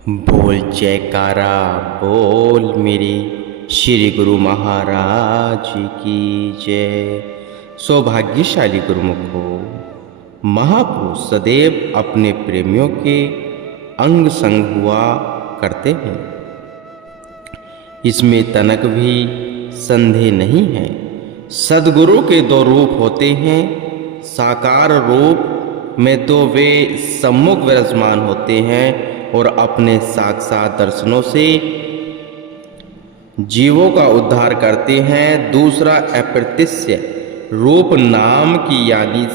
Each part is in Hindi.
बोल जयकारा बोल मेरे श्री गुरु महाराज की जय। सौभाग्यशाली गुरुमुखो, महापुरुष सदैव अपने प्रेमियों के अंग संग हुआ करते हैं, इसमें तनक भी संदेह नहीं है। सद्गुरु के दो रूप होते हैं। साकार रूप में तो वे सम्मुख विराजमान होते हैं और अपने साक्षात दर्शनों से जीवों का उद्धार करते हैं। दूसरा अप्रत्यक्ष रूप नाम की यानी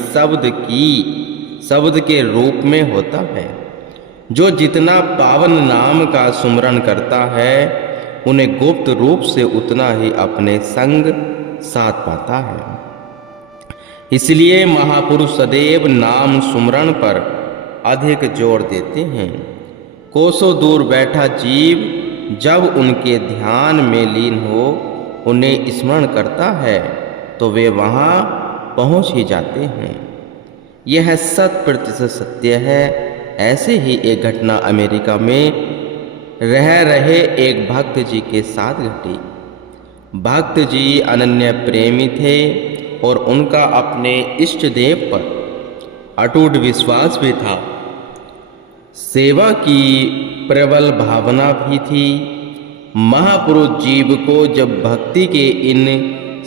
शब्द के रूप में होता है। जो जितना पावन नाम का सुमरण करता है उन्हें गुप्त रूप से उतना ही अपने संग साथ पाता है। इसलिए महापुरुष सदैव नाम सुमरण पर अधिक जोर देते हैं। कोसों दूर बैठा जीव जब उनके ध्यान में लीन हो उन्हें स्मरण करता है तो वे वहाँ पहुँच ही जाते हैं। यह 100% सत्य है। ऐसे ही एक घटना अमेरिका में रह रहे एक भक्त जी के साथ घटी। भक्त जी अनन्य प्रेमी थे और उनका अपने इष्ट देव पर अटूट विश्वास भी था। सेवा की प्रबल भावना भी थी। महापुरुष जीव को जब भक्ति के इन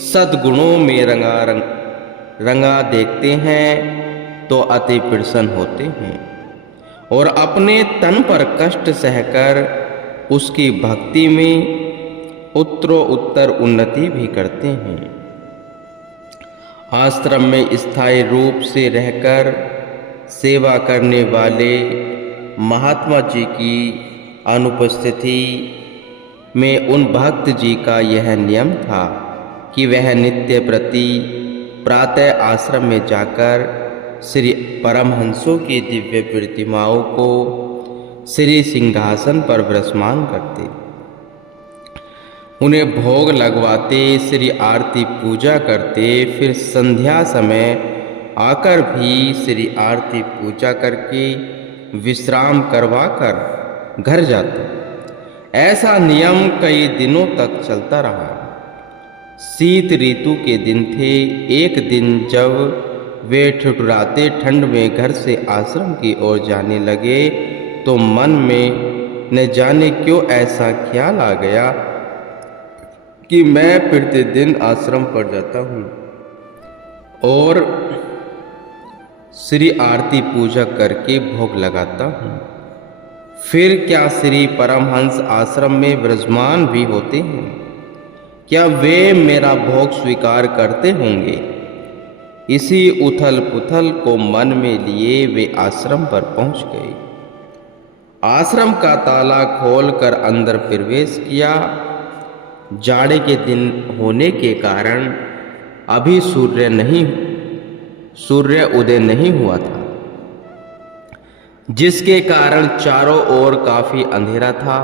सद्गुणों में रंगा देखते हैं तो अति प्रसन्न होते हैं और अपने तन पर कष्ट सहकर उसकी भक्ति में उत्तरोत्तर उन्नति भी करते हैं। आश्रम में स्थायी रूप से रहकर सेवा करने वाले महात्मा जी की अनुपस्थिति में उन भक्त जी का यह नियम था कि वह नित्य प्रति प्रातः आश्रम में जाकर श्री परमहंसों की दिव्य प्रतिमाओं को श्री सिंहासन पर विराजमान करते, उन्हें भोग लगवाते, श्री आरती पूजा करते, फिर संध्या समय आकर भी श्री आरती पूजा करके विश्राम करवाकर घर जाते। ऐसा नियम कई दिनों तक चलता रहा। शीत ऋतु के दिन थे। एक दिन जब वे ठुठुराते ठंड में घर से आश्रम की ओर जाने लगे तो मन में न जाने क्यों ऐसा ख्याल आ गया कि मैं प्रतिदिन आश्रम पर जाता हूँ और श्री आरती पूजा करके भोग लगाता हूँ, फिर क्या श्री परमहंस आश्रम में विराजमान भी होते हैं? क्या वे मेरा भोग स्वीकार करते होंगे? इसी उथल पुथल को मन में लिए वे आश्रम पर पहुंच गए। आश्रम का ताला खोलकर अंदर प्रवेश किया। जाड़े के दिन होने के कारण अभी सूर्य उदय नहीं हुआ था, जिसके कारण चारों ओर काफी अंधेरा था।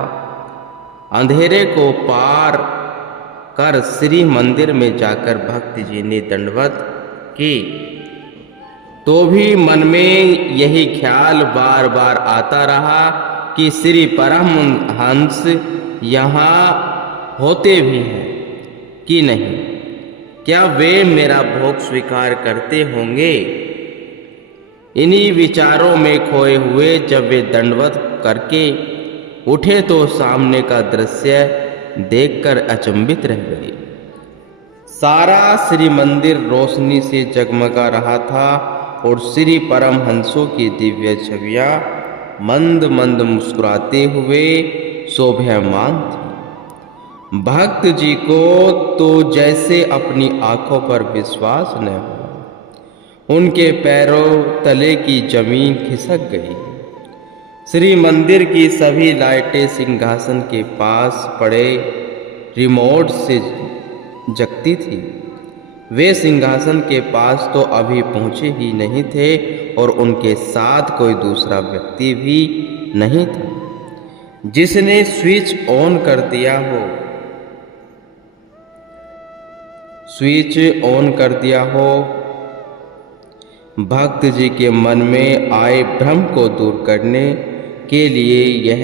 अंधेरे को पार कर श्री मंदिर में जाकर भक्त जी ने दंडवत की तो भी मन में यही ख्याल बार बार आता रहा कि श्री परमहंस यहाँ होते भी हैं कि नहीं? क्या वे मेरा भोग स्वीकार करते होंगे? इन्हीं विचारों में खोए हुए जब वे दंडवत करके उठे तो सामने का दृश्य देखकर अचंभित रह गए। सारा श्री मंदिर रोशनी से जगमगा रहा था और श्री परमहंसों की दिव्य छवियां मंद मंद मुस्कुराते हुए शोभायमान थी। भक्त जी को तो जैसे अपनी आंखों पर विश्वास न हुआ। उनके पैरों तले की जमीन खिसक गई। श्री मंदिर की सभी लाइटें सिंहासन के पास पड़े रिमोट से जगती थी। वे सिंहासन के पास तो अभी पहुंचे ही नहीं थे और उनके साथ कोई दूसरा व्यक्ति भी नहीं था जिसने स्विच ऑन कर दिया हो। भक्त जी के मन में आए भ्रम को दूर करने के लिए यह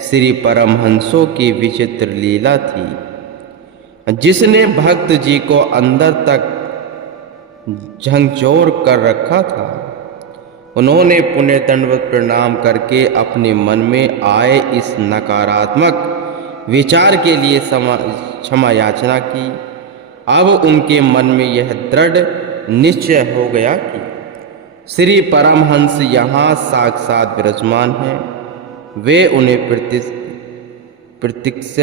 श्री परमहंसों की विचित्र लीला थी, जिसने भक्त जी को अंदर तक झकझोर कर रखा था। उन्होंने पुण्य दंडवत प्रणाम करके अपने मन में आए इस नकारात्मक विचार के लिए क्षमा याचना की। अब उनके मन में यह दृढ़ निश्चय हो गया कि श्री परमहंस यहाँ साक्षात विराजमान हैं। वे उन्हें प्रत्यक्ष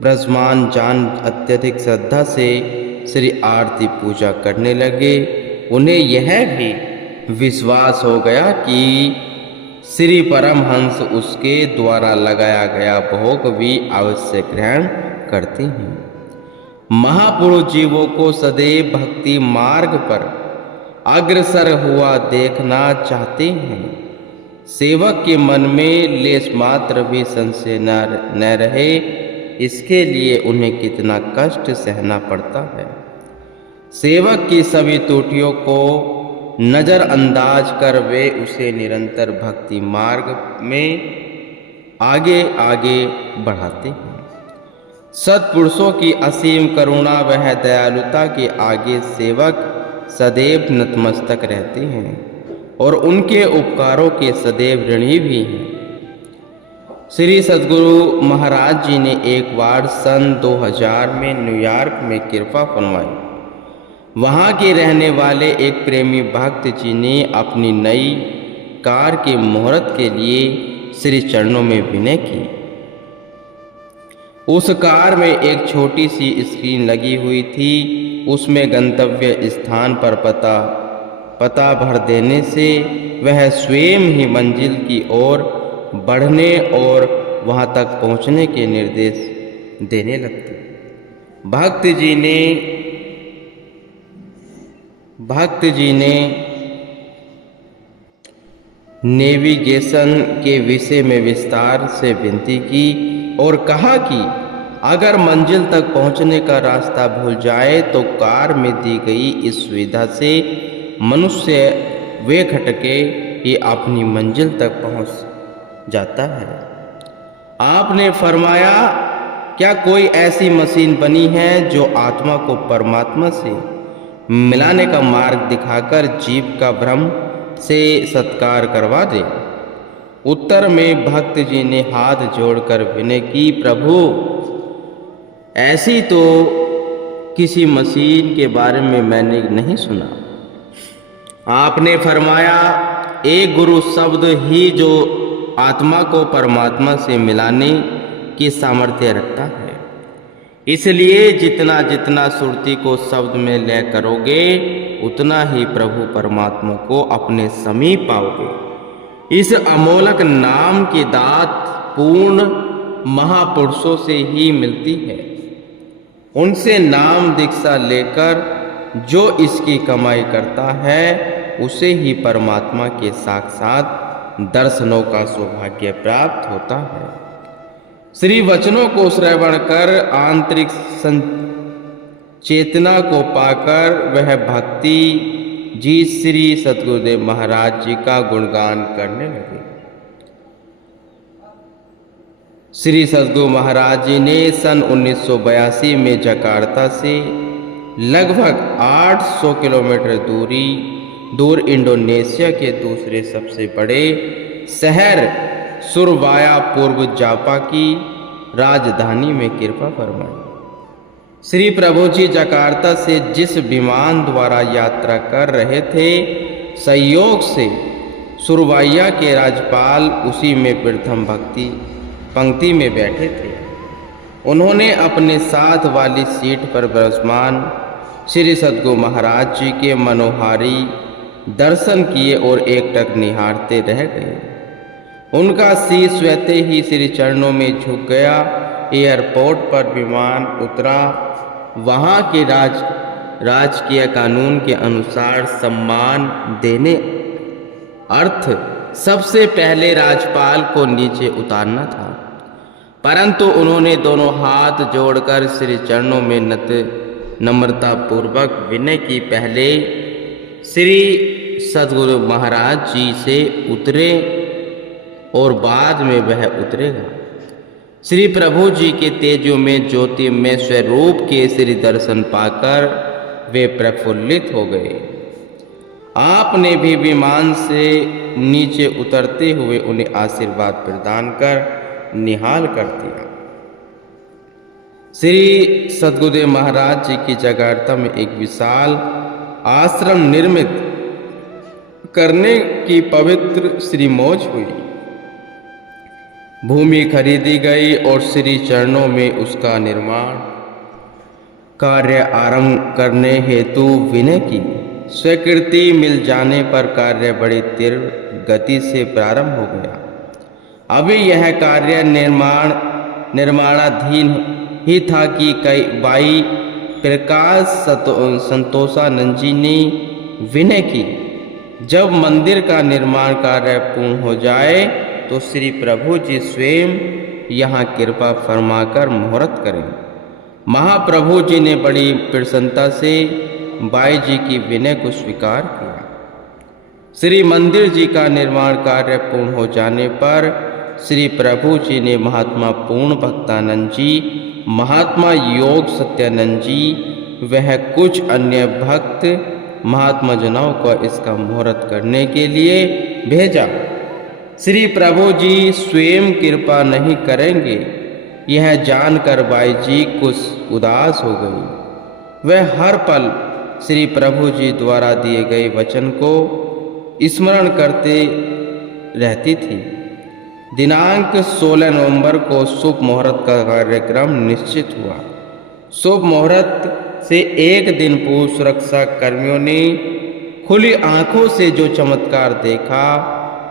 विराजमान जान अत्यधिक श्रद्धा से श्री आरती पूजा करने लगे। उन्हें यह भी विश्वास हो गया कि श्री परमहंस उसके द्वारा लगाया गया भोग भी अवश्य ग्रहण करते हैं। महापुरुष जीवों को सदैव भक्ति मार्ग पर अग्रसर हुआ देखना चाहते हैं। सेवक के मन में लेश मात्र भी संशय न रहे, इसके लिए उन्हें कितना कष्ट सहना पड़ता है। सेवक की सभी त्रुटियों को नज़रअंदाज कर वे उसे निरंतर भक्ति मार्ग में आगे आगे बढ़ाते हैं। सत्पुरुषों की असीम करुणा वह दयालुता के आगे सेवक सदैव नतमस्तक रहते हैं और उनके उपकारों के सदैव ऋणी भी हैं। श्री सद्गुरु महाराज जी ने एक बार सन 2000 में न्यूयॉर्क में कृपा फरमाई। वहाँ के रहने वाले एक प्रेमी भक्त जी ने अपनी नई कार के मुहूर्त के लिए श्री चरणों में विनय की। उस कार में एक छोटी सी स्क्रीन लगी हुई थी। उसमें गंतव्य स्थान पर पता भर देने से वह स्वयं ही मंजिल की ओर बढ़ने और वहां तक पहुंचने के निर्देश देने लगती। भक्त जी ने नेविगेशन के विषय में विस्तार से विनती की और कहा कि अगर मंजिल तक पहुंचने का रास्ता भूल जाए तो कार में दी गई इस सुविधा से मनुष्य वे खटके ही अपनी मंजिल तक पहुंच जाता है। आपने फरमाया, क्या कोई ऐसी मशीन बनी है जो आत्मा को परमात्मा से मिलाने का मार्ग दिखाकर जीव का भ्रम से सत्कार करवा दे? उत्तर में भक्त जी ने हाथ जोड़कर विनय की, प्रभु ऐसी तो किसी मशीन के बारे में मैंने नहीं सुना। आपने फरमाया, एक गुरु शब्द ही जो आत्मा को परमात्मा से मिलाने की सामर्थ्य रखता है। इसलिए जितना जितना सुरती को शब्द में लय करोगे उतना ही प्रभु परमात्मा को अपने समीप पाओगे। इस अमोलक नाम की दात पूर्ण महापुरुषों से ही मिलती है। उनसे नाम दीक्षा लेकर जो इसकी कमाई करता है उसे ही परमात्मा के साक्षात दर्शनों का सौभाग्य प्राप्त होता है। श्री वचनों को श्रवण कर आंतरिक चेतना को पाकर वह भक्ति जी श्री सद्गुरुदेव महाराज जी का गुणगान करने लगे। श्री सद्गुरु महाराज जी ने सन 1982 में जकार्ता से लगभग 800 किलोमीटर दूर इंडोनेशिया के दूसरे सबसे बड़े शहर सुरबाया पूर्व जावा की राजधानी में कृपा फरमाई। श्री प्रभु जी जकार्ता से जिस विमान द्वारा यात्रा कर रहे थे, संयोग से सुरबाया के राज्यपाल उसी में प्रथम पंक्ति में बैठे थे। उन्होंने अपने साथ वाली सीट पर विराजमान श्री सद्गुरु महाराज जी के मनोहारी दर्शन किए और एकटक निहारते रह गए। उनका शीश स्वतः ही श्री चरणों में झुक गया। एयरपोर्ट पर विमान उतरा। वहाँ के राजकीय कानून के अनुसार सम्मान देने अर्थ सबसे पहले राज्यपाल को नीचे उतारना था, परंतु उन्होंने दोनों हाथ जोड़कर श्री चरणों में नम्रता पूर्वक विनय की। पहले श्री सद्गुरु महाराज जी से उतरे और बाद में वह उतरेगा। श्री प्रभु जी के तेजोमय ज्योतिर्मय स्वरूप के श्री दर्शन पाकर वे प्रफुल्लित हो गए। आपने भी विमान से नीचे उतरते हुए उन्हें आशीर्वाद प्रदान कर निहाल कर दिया। श्री सद्गुरुदेव महाराज जी की जकार्ता में एक विशाल आश्रम निर्मित करने की पवित्र श्री मौज हुई। भूमि खरीदी गई और श्री चरणों में उसका निर्माण कार्य आरंभ करने हेतु विनय की। स्वीकृति मिल जाने पर कार्य बड़ी तीव्र गति से प्रारंभ हो गया। अभी यह कार्य निर्माणाधीन ही था कि बाई प्रकाश संतोषानंद जी ने विनय की, जब मंदिर का निर्माण कार्य पूर्ण हो जाए तो श्री प्रभु जी स्वयं यहाँ कृपा फरमाकर मुहूर्त करें। महाप्रभु जी ने बड़ी प्रसन्नता से बाई जी की विनय को स्वीकार किया। श्री मंदिर जी का निर्माण कार्य पूर्ण हो जाने पर श्री प्रभु जी ने महात्मा पूर्ण भक्तानंद जी, महात्मा योग सत्यानंद जी, वह कुछ अन्य भक्त महात्मा जनों को इसका मुहूर्त करने के लिए भेजा। श्री प्रभु जी स्वयं कृपा नहीं करेंगे, यह जानकर बाई जी कुछ उदास हो गई। वह हर पल श्री प्रभु जी द्वारा दिए गए वचन को स्मरण करते रहती थी। दिनांक 16 नवंबर को शुभ मुहूर्त का कार्यक्रम निश्चित हुआ। शुभ मुहूर्त से एक दिन पूर्व सुरक्षा कर्मियों ने खुली आंखों से जो चमत्कार देखा,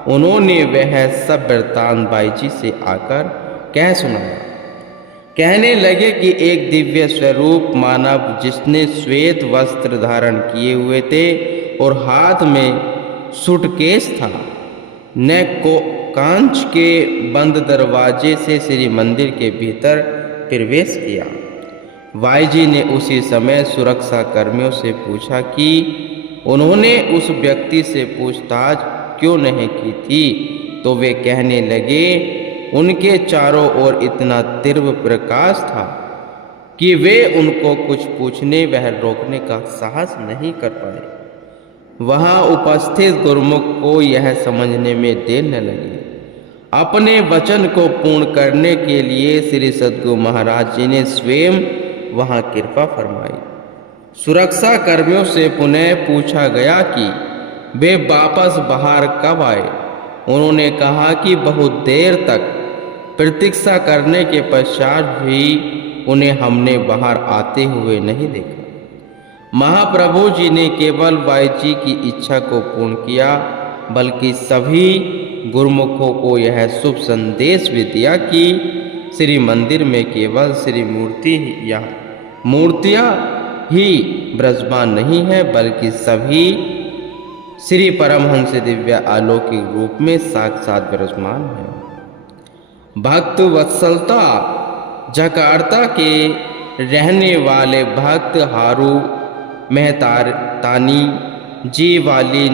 उन्होंने वह सब वृत्तांत बाई जी से आकर कह सुनाया। कहने लगे कि एक दिव्य स्वरूप मानव जिसने श्वेत वस्त्र धारण किए हुए थे और हाथ में सूटकेस था, ने को कांच के बंद दरवाजे से श्री मंदिर के भीतर प्रवेश किया। बाई जी ने उसी समय सुरक्षा कर्मियों से पूछा कि उन्होंने उस व्यक्ति से पूछताछ क्यों नहीं की थी, तो वे कहने लगे उनके चारों ओर इतना तीव्र प्रकाश था कि वे उनको कुछ पूछने वह रोकने का साहस नहीं कर पाए। वहां उपस्थित गुरुमुख को यह समझने में देर न लगी। अपने वचन को पूर्ण करने के लिए श्री सद्गुरु महाराज जी ने स्वयं वहां कृपा फरमाई। सुरक्षा कर्मियों से पुनः पूछा गया कि वे वापस बाहर कब आए। उन्होंने कहा कि बहुत देर तक प्रतीक्षा करने के पश्चात भी उन्हें हमने बाहर आते हुए नहीं देखा। महाप्रभु जी ने केवल बाई जी की इच्छा को पूर्ण किया, बल्कि सभी गुरुमुखों को यह शुभ संदेश भी दिया कि श्री मंदिर में केवल श्री मूर्तियाँ ही विराजमान नहीं है, बल्कि सभी श्री परमहंस दिव्य अलौकिक रूप में साक्षात विराजमान है। भक्त वत्सलता जकार्ता के रहने वाले भक्त हारू मेहतानी जी वाली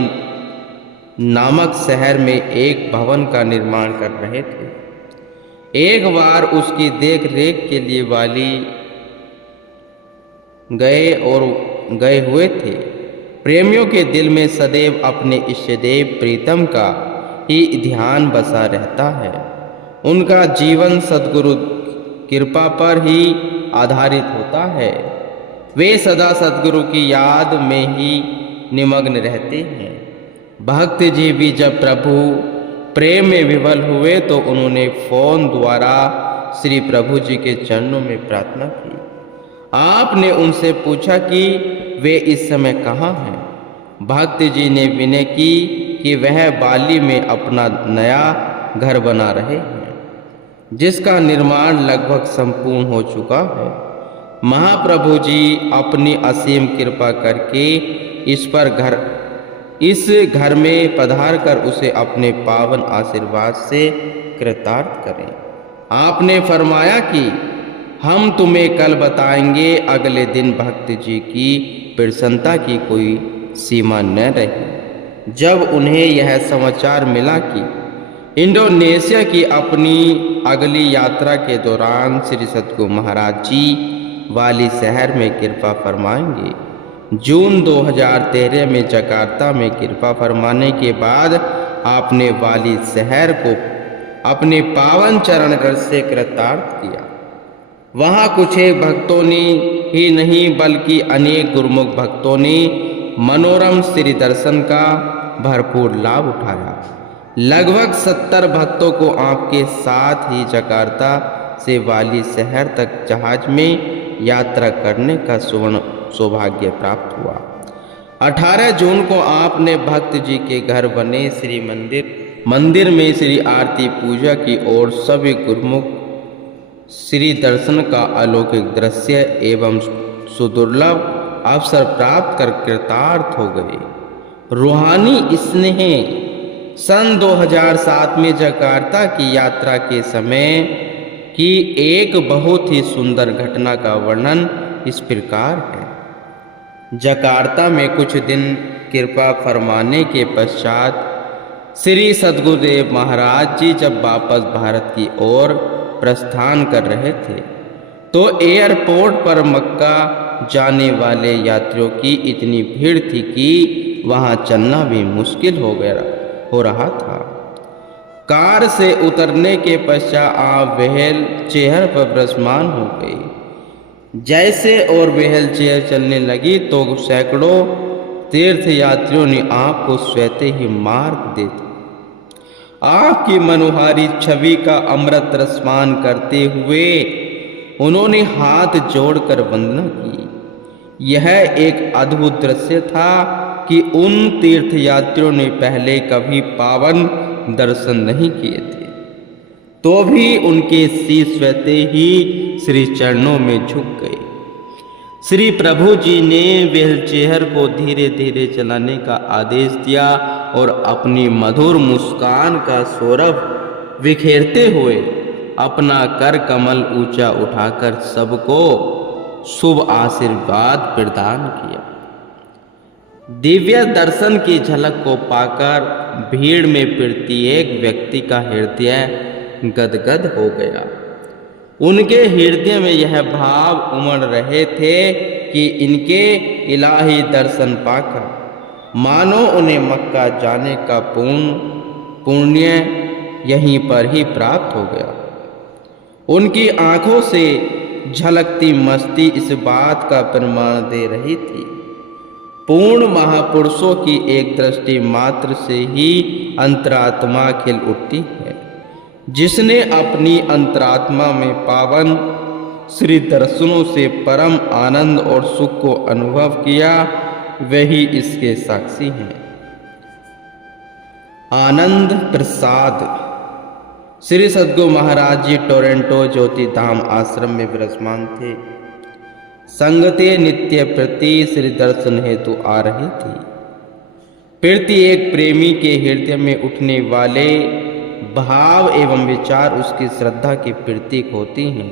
नामक शहर में एक भवन का निर्माण कर रहे थे। एक बार उसकी देख रेख के लिए वाली गए हुए थे। प्रेमियों के दिल में सदैव अपने इष्टदेव प्रीतम का ही ध्यान बसा रहता है। उनका जीवन सद्गुरु कृपा पर ही आधारित होता है। वे सदा सद्गुरु की याद में ही निमग्न रहते हैं। भक्त जी भी जब प्रभु प्रेम में विवल हुए तो उन्होंने फोन द्वारा श्री प्रभु जी के चरणों में प्रार्थना की। आपने उनसे पूछा कि वे इस समय कहाँ हैं। भक्त जी ने विनय की कि वह बाली में अपना नया घर बना रहे हैं, जिसका निर्माण लगभग संपूर्ण हो चुका है। महाप्रभु जी अपनी असीम कृपा करके इस घर में पधार कर उसे अपने पावन आशीर्वाद से कृतार्थ करें। आपने फरमाया कि हम तुम्हें कल बताएंगे। अगले दिन भक्त जी की प्रसन्नता की कोई सीमा न रही। जब उन्हें यह समाचार मिला कि इंडोनेशिया की अपनी अगली यात्रा के दौरान श्री सद्गुरु महाराज जी वाली शहर में कृपा फरमाएंगे। जून 2013 में जकार्ता में कृपा फरमाने के बाद आपने वाली शहर को अपने पावन चरण रस से कृतार्थ किया। वहाँ कुछ एक भक्तों ने ही नहीं बल्कि अनेक गुरुमुख भक्तों ने मनोरम श्री दर्शन का भरपूर लाभ उठाया। लगभग 70 भक्तों को आपके साथ ही जकार्ता से वाली शहर तक जहाज में यात्रा करने का सुवर्ण सौभाग्य प्राप्त हुआ। 18 जून को आपने भक्त जी के घर बने श्री मंदिर में श्री आरती पूजा की और सभी गुरुमुख श्री दर्शन का अलौकिक दृश्य एवं सुदुर्लभ अवसर प्राप्त कर कृतार्थ हो गए। रूहानी स्नेह सन 2007 में जकार्ता की यात्रा के समय की एक बहुत ही सुंदर घटना का वर्णन इस प्रकार है। जकार्ता में कुछ दिन कृपा फरमाने के पश्चात श्री सद्गुरुदेव महाराज जी जब वापस भारत की ओर प्रस्थान कर रहे थे तो एयरपोर्ट पर मक्का जाने वाले यात्रियों की इतनी भीड़ थी कि वहां चलना भी मुश्किल हो रहा था। कार से उतरने के पश्चात आप व्हील चेयर पर विराजमान हो गई। जैसे और व्हील चेयर चलने लगी तो सैकड़ों तीर्थ यात्रियों ने आपको स्वतः ही मार्ग दे दिया। आपकी मनोहारी छवि का अमृत रसपान करते हुए उन्होंने हाथ जोड़कर वंदना की। यह एक अद्भुत दृश्य था कि उन तीर्थ यात्रियों ने पहले कभी पावन दर्शन नहीं किए थे, तो भी उनके शीश स्वतः ही श्री चरणों में झुक गए। श्री प्रभु जी ने व्हीलचेयर को धीरे धीरे चलाने का आदेश दिया और अपनी मधुर मुस्कान का सौरभ बिखेरते हुए अपना कर कमल ऊंचा उठाकर सबको शुभ आशीर्वाद प्रदान किया। दिव्य दर्शन की झलक को पाकर भीड़ में प्रत्येक व्यक्ति का हृदय गदगद हो गया। उनके हृदय में यह भाव उमड़ रहे थे कि इनके इलाही दर्शन पाकर मानो उन्हें मक्का जाने का पुण्य यहीं पर ही प्राप्त हो गया। उनकी आंखों से झलकती मस्ती इस बात का प्रमाण दे रही थी। पूर्ण महापुरुषों की एक दृष्टि मात्र से ही अंतरात्मा खिल उठती है। जिसने अपनी अंतरात्मा में पावन श्री दर्शनों से परम आनंद और सुख को अनुभव किया, वही इसके साक्षी हैं। आनंद प्रसाद श्री सद्गुरु महाराज जी टोरंटो ज्योति धाम आश्रम में विराजमान थे। संगते नित्य प्रति श्री दर्शन हेतु आ रही थी। प्रत्येक प्रेमी के हृदय में उठने वाले भाव एवं विचार उसकी श्रद्धा के प्रतीक होती हैं।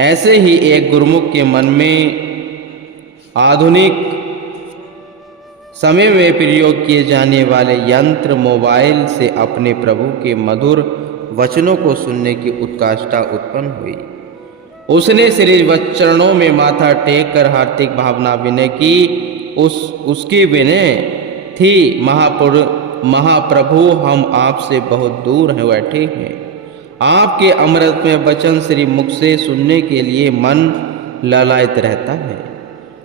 ऐसे ही एक गुरुमुख के मन में आधुनिक समय में प्रयोग किए जाने वाले यंत्र मोबाइल से अपने प्रभु के मधुर वचनों को सुनने की उत्कंठा उत्पन्न हुई। उसने श्री चरणों में माथा टेक कर हार्दिक भावना विनय की। उसकी विनय थी, महाप्रभु, हम आपसे बहुत दूर हैं बैठे हैं। आपके अमृत में वचन श्री मुख से सुनने के लिए मन ललायत रहता है।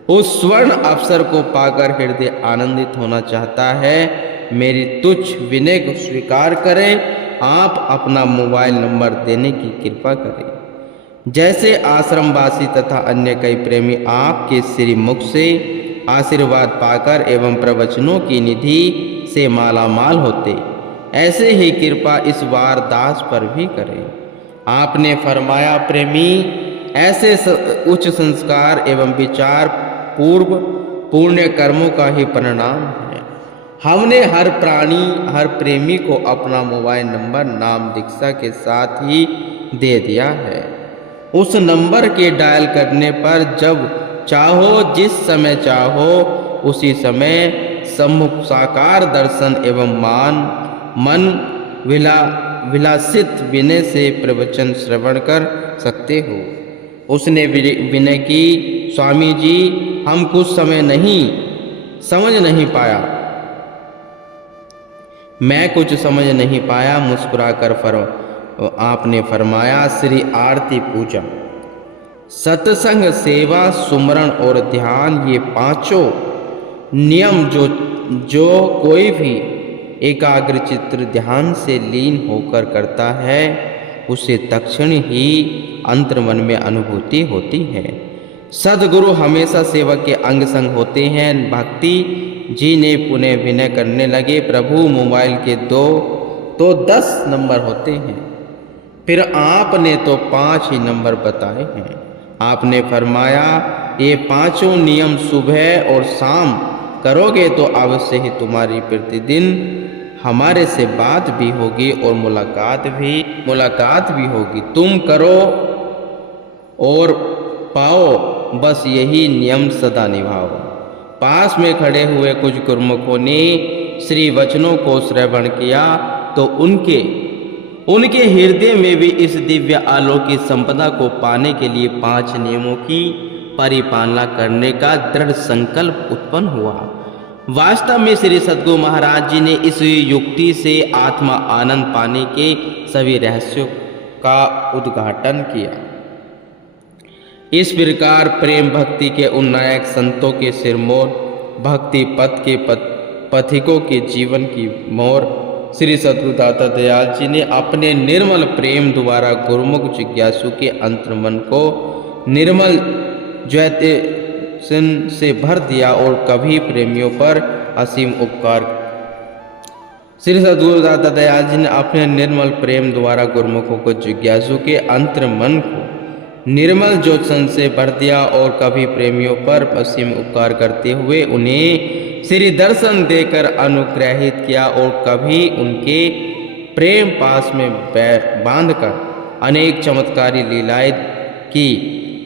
उस स्वर्ण अवसर को पाकर हृदय आनंदित होना चाहता है। मेरी तुच्छ विनय को स्वीकार करें। आप अपना मोबाइल नंबर देने की कृपा करें। जैसे आश्रमवासी तथा अन्य कई प्रेमी आपके श्री मुख से आशीर्वाद पाकर एवं प्रवचनों की निधि से मालामाल होते, ऐसे ही कृपा इस बार दास पर भी करें। आपने फरमाया, प्रेमी ऐसे उच्च संस्कार एवं विचार पूर्व पुण्य कर्मों का ही परिणाम है। हमने हर प्राणी, हर प्रेमी को अपना मोबाइल नंबर नाम दीक्षा के साथ ही दे दिया है। उस नंबर के डायल करने पर जब चाहो, जिस समय चाहो, उसी समय सम्मुख साकार दर्शन एवं मन विलासित विनय से प्रवचन श्रवण कर सकते हो। उसने विनय की, स्वामी जी हम कुछ समय नहीं समझ नहीं पाया, मैं कुछ समझ नहीं पाया। मुस्कुराकर आपने फरमाया, श्री आरती पूजा, सत्संग, सेवा, सुमरण और ध्यान, ये पांचों नियम जो कोई भी एकाग्र चित्र ध्यान से लीन होकर करता है उसे तत्क्षण ही अंतर्मन में अनुभूति होती है। सद्गुरु हमेशा सेवक के अंग संग होते हैं। भक्ति जी ने पुनः विनय करने लगे, प्रभु मोबाइल के 2 तो 10 नंबर होते हैं, फिर आपने तो 5 ही नंबर बताए हैं। आपने फरमाया, ये पांचों नियम सुबह और शाम करोगे तो अवश्य ही तुम्हारी प्रतिदिन हमारे से बात भी होगी और मुलाकात भी होगी। तुम करो और पाओ, बस यही नियम सदा निभाओ। पास में खड़े हुए कुछ गुरुमुखों ने श्री वचनों को श्रवण किया तो उनके हृदय में भी इस दिव्य अलौकिक संपदा को पाने के लिए 5 नियमों की परिपालना करने का दृढ़ संकल्प उत्पन्न हुआ। वास्तव में श्री सद्गुरु महाराज जी ने इस युक्ति से आत्मा आनंद पाने के सभी रहस्यों का उद्घाटन किया। इस प्रकार प्रेम भक्ति के उन्नायक संतों के सिरमौर, भक्ति पथ के पथिकों के जीवन की मोर श्री सद्गुरु दाता दयाल जी ने अपने निर्मल प्रेम द्वारा गुरुमुख जिज्ञासु के अंतर्मन को निर्मल ज्योति से भर दिया और कभी प्रेमियों पर असीम उपकार। श्री सद्गुरु दाता दयाल जी ने अपने निर्मल प्रेम द्वारा गुरुमुखों को जिज्ञासु के अंतर्मन को निर्मल ज्योत्सन से भर दिया और कभी प्रेमियों पर असीम उपकार करते हुए उन्हें श्री दर्शन देकर अनुग्रहित किया और कभी उनके प्रेम पास में बांधकर अनेक चमत्कारी लीलाएं की।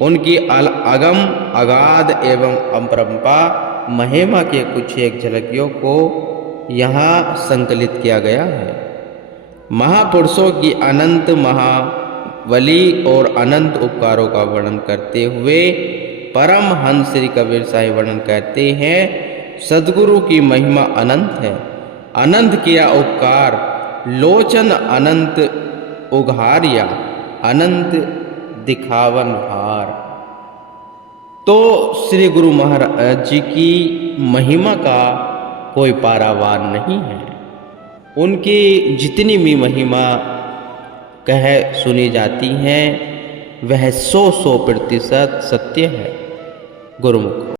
उनकी अगम अगाध एवं अपरंपार महिमा के कुछ एक झलकियों को यहाँ संकलित किया गया है। महापुरुषों की अनंत महावली और अनंत उपकारों का वर्णन करते हुए परम हंस श्री कबीर साहिब वर्णन करते हैं, सद्गुरु की महिमा अनंत है, अनंत किया उपकार, लोचन अनंत उघारिया, अनंत दिखावन हार। तो श्री गुरु महाराज जी की महिमा का कोई पारावार नहीं है। उनकी जितनी भी महिमा कह सुनी जाती हैं वह 100% सत्य है। गुरुमुख।